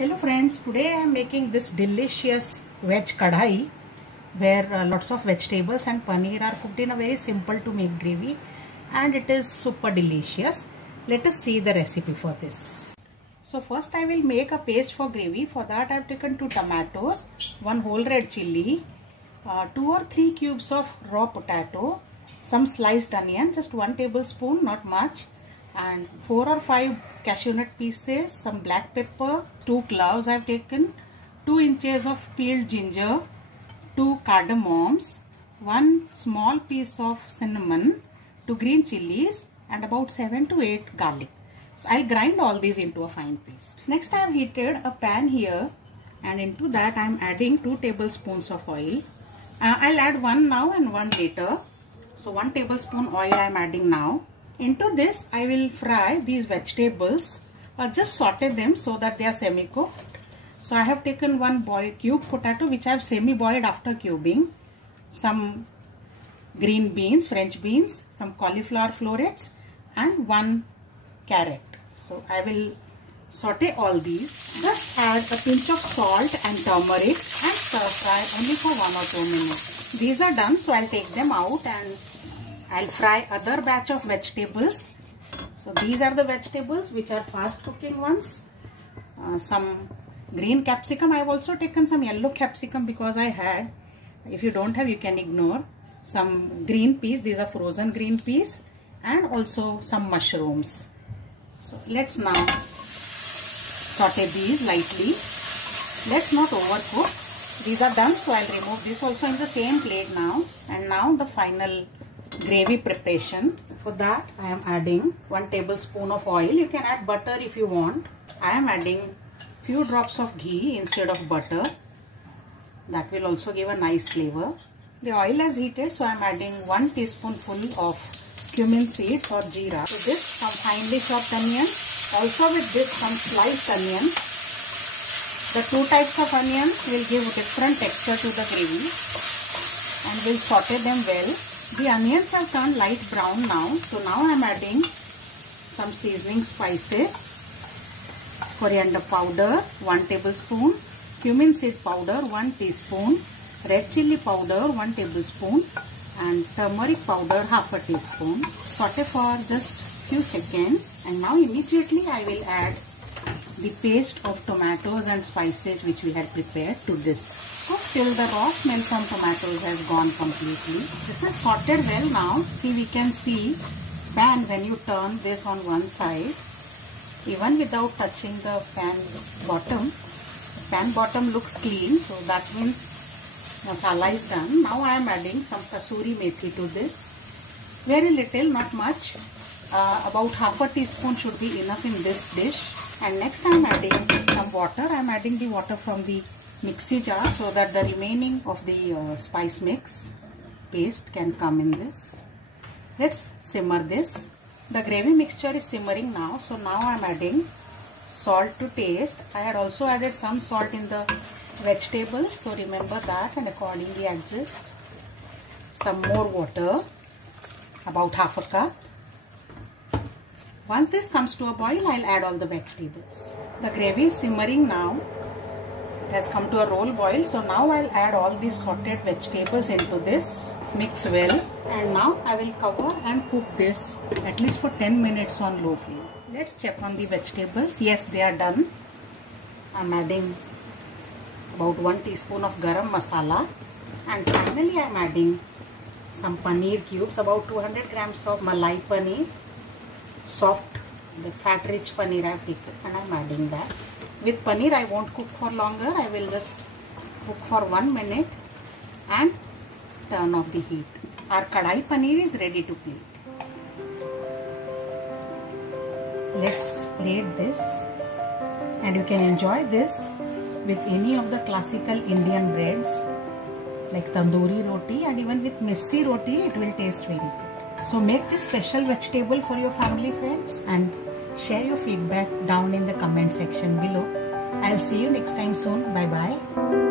Hello friends, today I am making this delicious veg kadhai where lots of vegetables and paneer are cooked in a very simple to make gravy and it is super delicious. Let us see the recipe for this. So first I will make a paste for gravy. For that I have taken 2 tomatoes, 1 whole red chilli, 2 or 3 cubes of raw potato, some sliced onion, just 1 tablespoon, not much, and 4 or 5 cashew nut pieces, some black pepper, 2 cloves I have taken, 2 inches of peeled ginger, 2 cardamoms, 1 small piece of cinnamon, 2 green chilies and about 7 to 8 garlic. So I'll grind all these into a fine paste. Next I have heated a pan here and into that I am adding 2 tablespoons of oil. I'll add one now and one later. So 1 tablespoon oil I am adding now. Into this I will fry these vegetables, just saute them so that they are semi-cooked. So I have taken 1 cube potato which I have semi-boiled after cubing, some green beans, French beans, some cauliflower florets and 1 carrot. So I will saute all these. Just add a pinch of salt and turmeric and stir fry only for 1 or 2 minutes. These are done, so I'll take them out and I'll fry other batch of vegetables. So these are the vegetables which are fast cooking ones. Some green capsicum. I have also taken some yellow capsicum because I had. If you don't have, you can ignore. Some green peas. These are frozen green peas. And also some mushrooms. So let's now saute these lightly. Let's not overcook. These are done, so I'll remove this also in the same plate now. And now the final gravy preparation. For that I am adding 1 tablespoon of oil. You can add butter if you want. I am adding few drops of ghee instead of butter. That will also give a nice flavor. The oil has heated, so I am adding 1 teaspoonful of cumin seeds or jeera. So this some finely chopped onions. Also with this some sliced onions. The 2 types of onions will give different texture to the gravy and will saute them well. The onions have turned light brown now. So now I am adding some seasoning spices. Coriander powder 1 tablespoon. Cumin seed powder 1 teaspoon. Red chilli powder 1 tablespoon. And turmeric powder half a teaspoon. Saute for just few seconds. And now immediately I will add the paste of tomatoes and spices which we had prepared to this. Cook till the raw smell from tomatoes has gone completely. This is sauteed well now. See, we can see pan when you turn this on one side. Even without touching the pan bottom looks clean. So that means masala is done. Now I am adding some kasuri methi to this. Very little, not much. About half a teaspoon should be enough in this dish. And next I am adding some water. I am adding the water from the mixie jar so that the remaining of the spice mix paste can come in this. Let's simmer this. The gravy mixture is simmering now. So now I am adding salt to taste. I had also added some salt in the vegetables. So remember that and accordingly adjust. Some more water. About half a cup. Once this comes to a boil, I'll add all the vegetables. The gravy is simmering now. It has come to a roll boil. So now I'll add all these sauteed vegetables into this. Mix well. And now I will cover and cook this at least for 10 minutes on low flame. Let's check on the vegetables. Yes, they are done. I'm adding about 1 teaspoon of garam masala. And finally I'm adding some paneer cubes. About 200 grams of malai paneer. Soft, the fat rich paneer I have taken and I am adding that. With paneer I won't cook for longer. I will just cook for 1 minute and turn off the heat. Our kadai paneer is ready to plate. Let's plate this and you can enjoy this with any of the classical Indian breads like tandoori roti, and even with missi roti it will taste very good. So make this special vegetable for your family friends and share your feedback down in the comment section below. I'll see you next time soon. Bye bye.